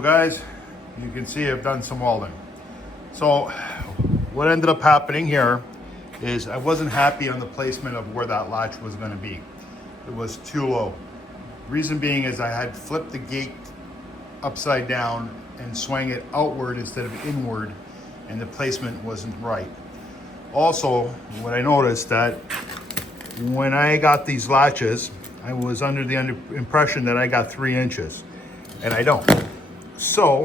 So guys, you can see I've done some welding. So what ended up happening here is I wasn't happy on the placement of where that latch was going to be. It was too low. Reason being is I had flipped the gate upside down and swung it outward instead of inward, and the placement wasn't right. Also, what I noticed that when I got these latches, I was under the impression that I got 3 inches, and I don't. So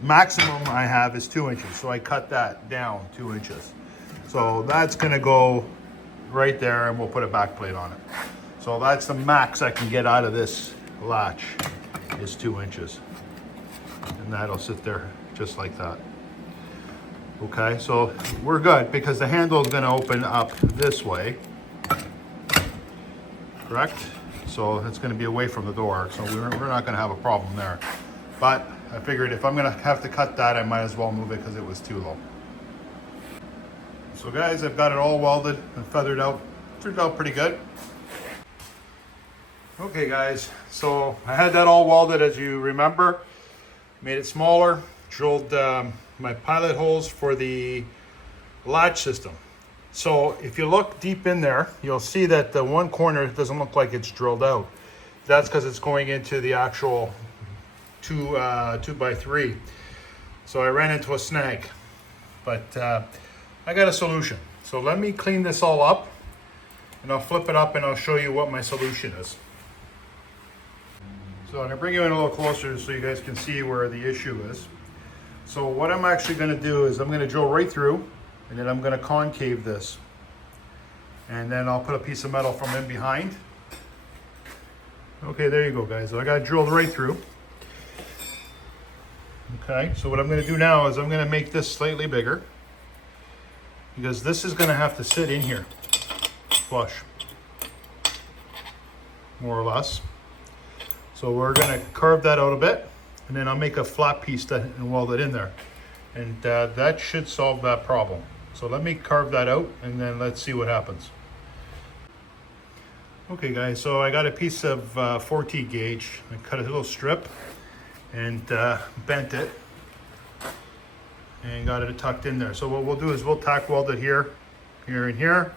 maximum I have is 2 inches, so I cut that down 2 inches. So that's gonna go right there, and we'll put a back plate on it. So that's the max I can get out of this latch, is 2 inches. And that'll sit there just like that. Okay, so we're good because the handle is gonna open up this way, correct? So it's gonna be away from the door, so we're not gonna have a problem there. But I figured if I'm gonna have to cut that, I might as well move it because it was too low. So guys, I've got it all welded and feathered out. Turned out pretty good. Okay guys, so I had that all welded as you remember. Made it smaller, drilled my pilot holes for the latch system. So if you look deep in there, you'll see that the one corner doesn't look like it's drilled out. That's because it's going into the actual 2x3. So I ran into a snag, but I got a solution. So let me clean this all up, and I'll flip it up and I'll show you what my solution is. So I'm gonna bring you in a little closer so you guys can see where the issue is. So what I'm actually gonna do is I'm gonna drill right through, and then I'm gonna concave this. And then I'll put a piece of metal from in behind. Okay, there you go guys. So I got it drilled right through. Okay, so what I'm gonna do now is I'm gonna make this slightly bigger, because this is gonna have to sit in here, flush, more or less. So we're gonna carve that out a bit, and then I'll make a flat piece and weld it in there. And that should solve that problem. So let me carve that out, and then let's see what happens. Okay guys, so I got a piece of 4T gauge. I cut a little strip and bent it and got it tucked in there. So what we'll do is we'll tack weld it here, here, and here.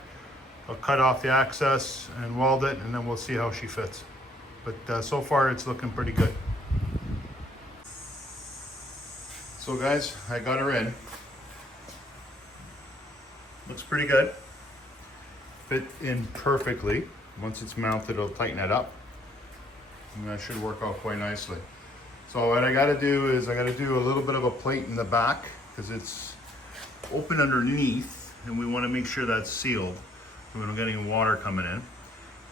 I'll cut off the access and weld it, and then we'll see how she fits. But so far it's looking pretty good. So guys, I got her in. Looks pretty good. Fit in perfectly. Once it's mounted, it'll tighten it up. And that should work out quite nicely. So what I gotta do is I gotta do a little bit of a plate in the back because it's open underneath, and we wanna make sure that's sealed so we don't get any water coming in.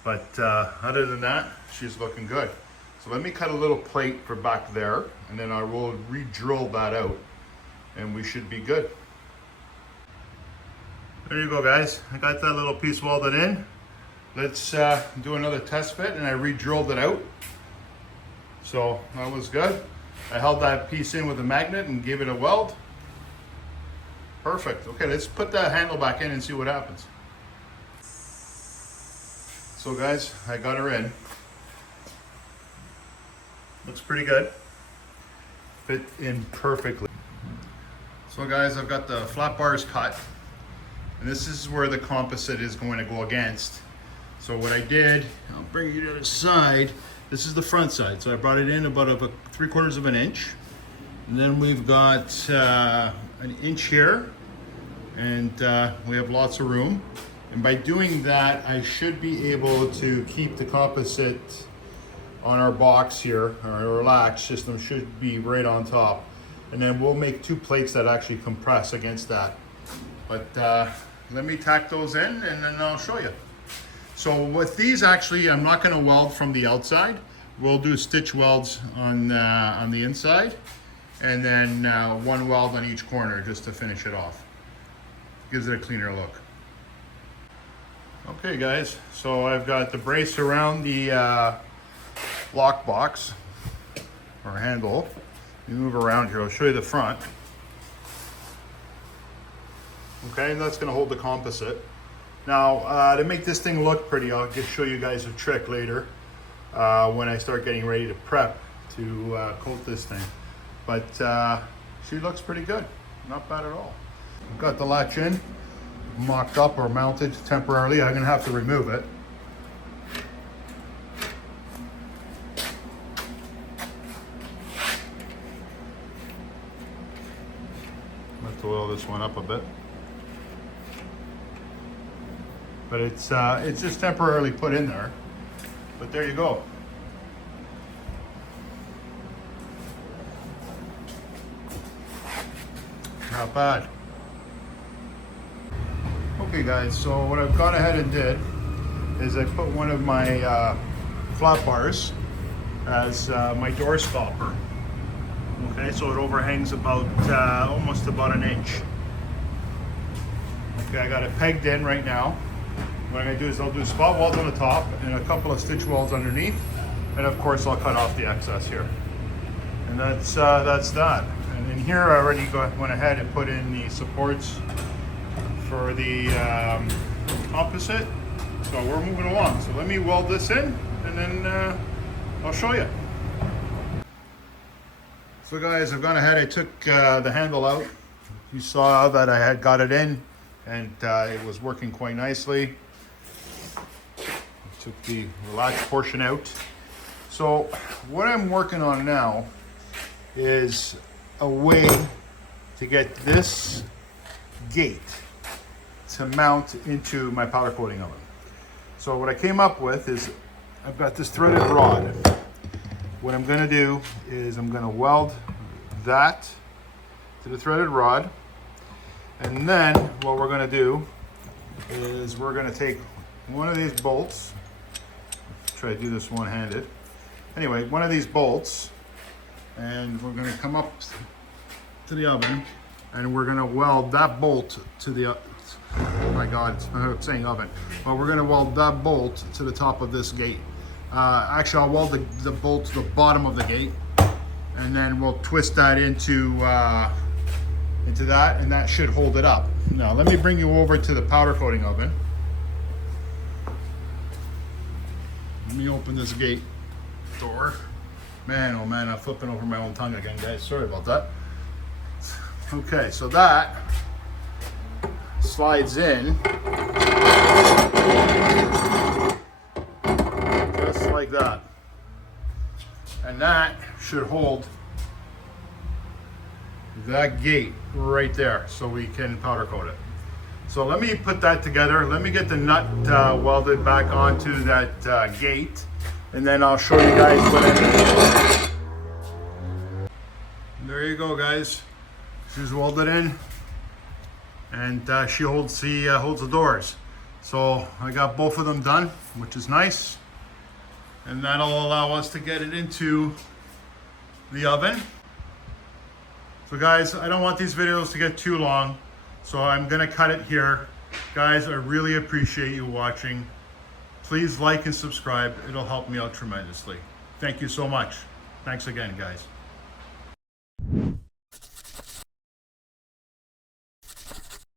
But other than that, she's looking good. So let me cut a little plate for back there, and then I will re-drill that out, and we should be good. There you go guys, I got that little piece welded in. Let's do another test fit, and I re-drilled it out. So that was good. I held that piece in with a magnet and gave it a weld. Perfect. Okay, let's put that handle back in and see what happens. So guys, I got her in. Looks pretty good. Fit in perfectly. So guys, I've got the flat bars cut, and this is where the composite is going to go against. So what I did, I'll bring you to the side. This is the front side. So I brought it in about 3/4 of an inch. And then we've got an inch here, and we have lots of room. And by doing that, I should be able to keep the composite on our box here. Our latch system should be right on top. And then we'll make 2 plates that actually compress against that. But let me tack those in, and then I'll show you. So with these, actually, I'm not gonna weld from the outside. We'll do stitch welds on the inside, and then 1 weld on each corner just to finish it off. Gives it a cleaner look. Okay guys, so I've got the brace around the lock box, or handle. You move around here, I'll show you the front. Okay, and that's gonna hold the composite. Now, to make this thing look pretty, I'll just show you guys a trick later when I start getting ready to prep to coat this thing. But she looks pretty good, not bad at all. Got the latch in, mocked up or mounted temporarily. I'm gonna have to remove it. Let's oil this one up a bit. But it's just temporarily put in there. But there you go. Not bad. Okay guys, so what I've gone ahead and did is I put one of my flat bars as my door stopper. Okay, so it overhangs about almost about an inch. Okay, I got it pegged in right now. What I'm gonna do is I'll do spot welds on the top and a couple of stitch welds underneath, and of course I'll cut off the excess here. And that's that. And in here I already went ahead and put in the supports for the composite. So we're moving along. So let me weld this in and then I'll show you. So guys, I've gone ahead, I took the handle out. You saw that I had got it in and it was working quite nicely. I took the latch portion out. So what I'm working on now is a way to get this gate to mount into my powder coating oven. So what I came up with is I've got this threaded rod. What I'm going to do is I'm going to weld that to the threaded rod, and then what we're going to do is we're going to take one of these bolts, try to do this one-handed, anyway, one of these bolts, and we're going to come up to the oven and we're going to weld that bolt to the, oh my god, I'm saying oven, but we're going to weld that bolt to the top of this gate. Actually, I'll weld the bolt to the bottom of the gate, and then we'll twist that into that, and that should hold it up. Now, let me bring you over to the powder coating oven. Let me open this gate door. Man, oh man, I'm flipping over my own tongue again, guys. Sorry about that. Okay, so that slides in. Just like that. And that should hold that gate right there so we can powder coat it. So let me put that together. Let me get the nut welded back onto that gate, and then I'll show you guys what I mean. There you go, guys. She's welded in, and she holds the doors. So I got both of them done, which is nice. And that'll allow us to get it into the oven. So guys, I don't want these videos to get too long, so I'm gonna cut it here. Guys, I really appreciate you watching. Please like and subscribe. It'll help me out tremendously. Thank you so much. Thanks again, guys.